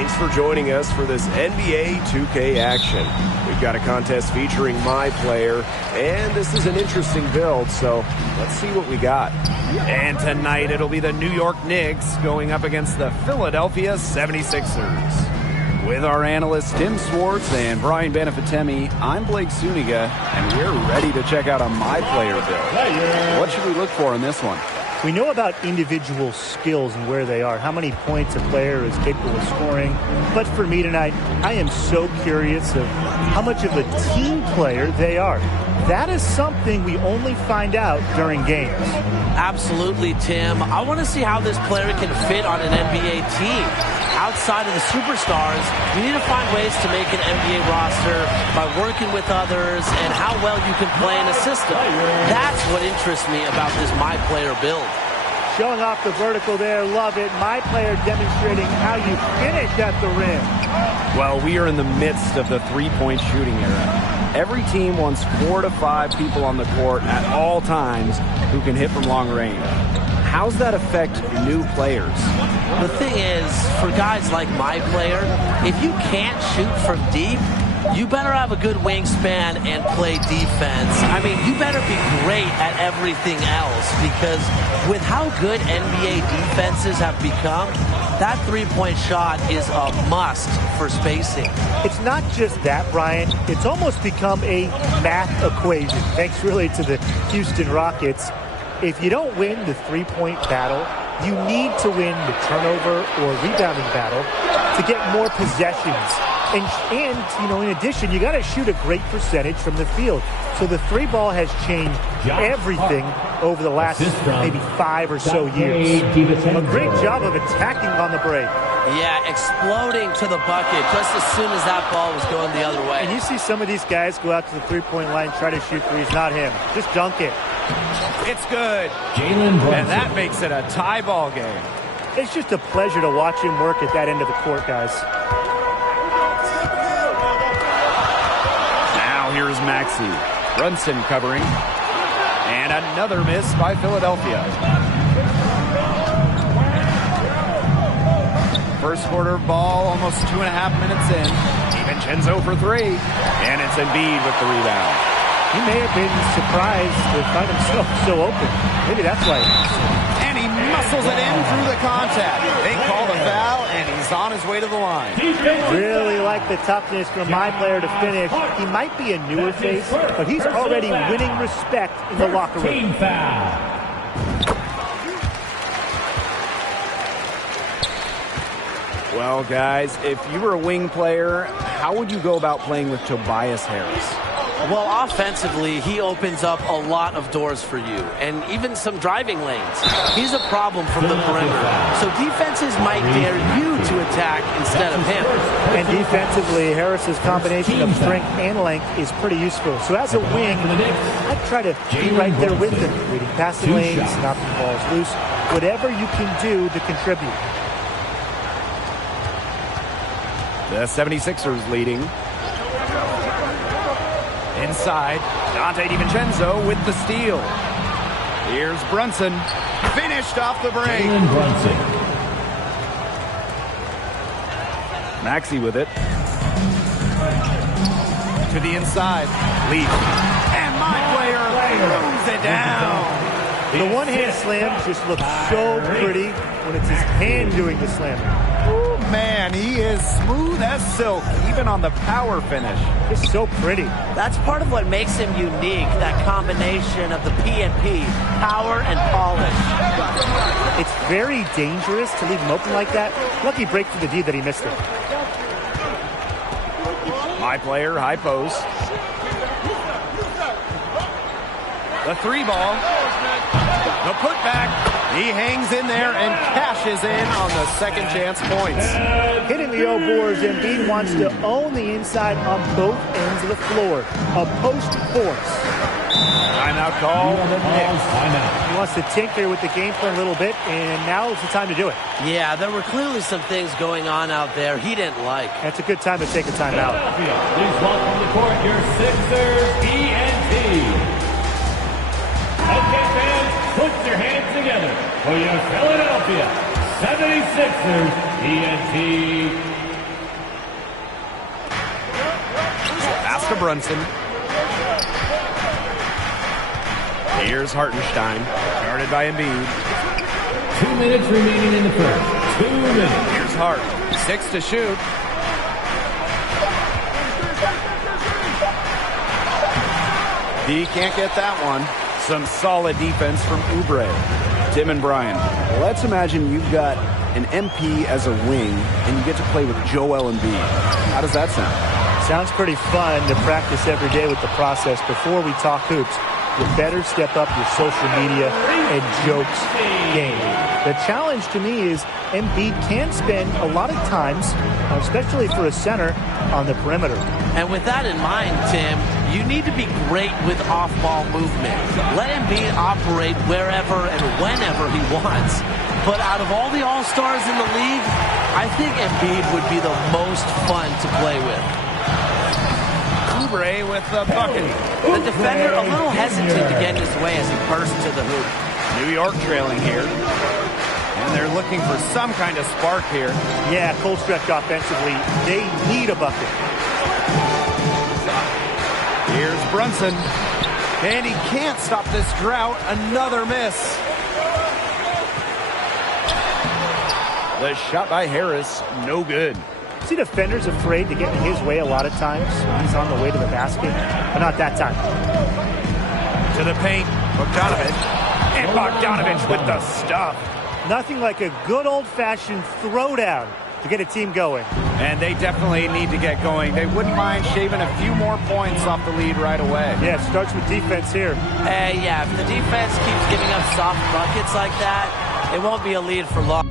Thanks for joining us for this NBA 2K action. We've got a contest featuring my player, and this is an interesting build, so let's see what we got. And tonight it'll be the New York Knicks going up against the Philadelphia 76ers. With our analysts Tim Swartz and Brian Benefitemi, I'm Blake Suniga, and we're ready to check out a my player build. What should we look for in this one? We know about individual skills and where they are, how many points a player is capable of scoring. But for me tonight, I am so curious of how much of a team player they are. That is something we only find out during games. Absolutely, Tim. I want to see how this player can fit on an NBA team. Outside of the superstars, you need to find ways to make an NBA roster by working with others and how well you can play in a system. That's what interests me about this my player build. Showing off the vertical there, love it. My player demonstrating how you finish at the rim. Well, we are in the midst of the three-point shooting era. Every team wants 4 to 5 people on the court at all times who can hit from long range. How's that affect new players? The thing is, for guys like my player, if you can't shoot from deep, you better have a good wingspan and play defense. I mean, you better be great at everything else, because with how good NBA defenses have become, that three-point shot is a must for spacing. It's not just that, Brian. It's almost become a math equation, thanks really to the Houston Rockets. If you don't win the three-point battle, you need to win the turnover or rebounding battle to get more possessions. And you know, in addition, you got to shoot a great percentage from the field. So the three ball has changed everything over the last maybe 5 or so years. A great job of attacking on the break. Yeah, exploding to the bucket just as soon as that ball was going the other way. And you see some of these guys go out to the three-point line, try to shoot threes. Not him. Just dunk it. It's good. And that makes it a tie ball game. It's just a pleasure to watch him work at that end of the court, guys. Now here's Maxey. Brunson covering. And another miss by Philadelphia. First quarter ball, almost 2.5 minutes in. DiVincenzo for 3. And it's Embiid with the rebound. He may have been surprised to find himself so open. Maybe that's why. And he muscles it in through the contact. They call the foul, and he's on his way to the line. Really like the toughness from my player to finish. He might be a newer face, but he's already winning respect in the locker room. Team foul. Well, guys, if you were a wing player, how would you go about playing with Tobias Harris? Well, offensively, he opens up a lot of doors for you, and even some driving lanes. He's a problem from the perimeter, so defenses might dare you to attack instead of him. And defensively, Harris's combination of strength and length is pretty useful. So as a wing, I'd try to be right there with him, reading passing lanes, knocking balls loose, whatever you can do to contribute. The 76ers leading. Inside, Dante DiVincenzo with the steal. Here's Brunson, finished off the break. Maxey with it. To the inside, Leaf. And my player throws it down. The one-hand slam just looks so pretty when it's his hand doing the slamming. Oh, man, he is smooth as silk, even on the power finish. Just so pretty. That's part of what makes him unique, that combination of the P&P, power and polish. It's very dangerous to leave him open like that. Lucky break for the D that he missed it. My player, high post. The three ball. The putback. He hangs in there and cashes in on the second chance points. Hitting the old boards, Embiid wants to own the inside on both ends of the floor. A post force. Timeout call. He wants to tinker with the game plan a little bit, and now is the time to do it. Yeah, there were clearly some things going on out there he didn't like. That's a good time to take a timeout. Please welcome to the court your Sixers ENT. Okay, fans, put your hands together for your Philadelphia 76ers ENT to Brunson. Here's Hartenstein, guarded by Embiid. 2 minutes remaining in the first. 2 minutes. Here's Hart. 6 to shoot. He can't get that one. Some solid defense from Oubre. Tim and Brian, let's imagine you've got an MP as a wing and you get to play with Joel Embiid. How does that sound? Sounds pretty fun to practice every day with the process. Before we talk hoops, you better step up your social media and jokes game. The challenge to me is Embiid can spend a lot of times, especially for a center, on the perimeter. And with that in mind, Tim, you need to be great with off-ball movement. Let Embiid operate wherever and whenever he wants. But out of all the All-Stars in the league, I think Embiid would be the most fun to play with. Oubre with the bucket. The defender a little hesitant to get in his way as he bursts to the hoop. New York trailing here. And they're looking for some kind of spark here. Yeah, cold stretch offensively. They need a bucket. Here's Brunson. And he can't stop this drought. Another miss. The shot by Harris, no good. See, defenders afraid to get in his way a lot of times. He's on the way to the basket, but not that time. To the paint, Bogdanovich. And Bogdanovich with the stuff. Nothing like a good old-fashioned throwdown to get a team going. And they definitely need to get going. They wouldn't mind shaving a few more points off the lead right away. Yeah, it starts with defense here. Yeah, if the defense keeps giving up soft buckets like that, it won't be a lead for long.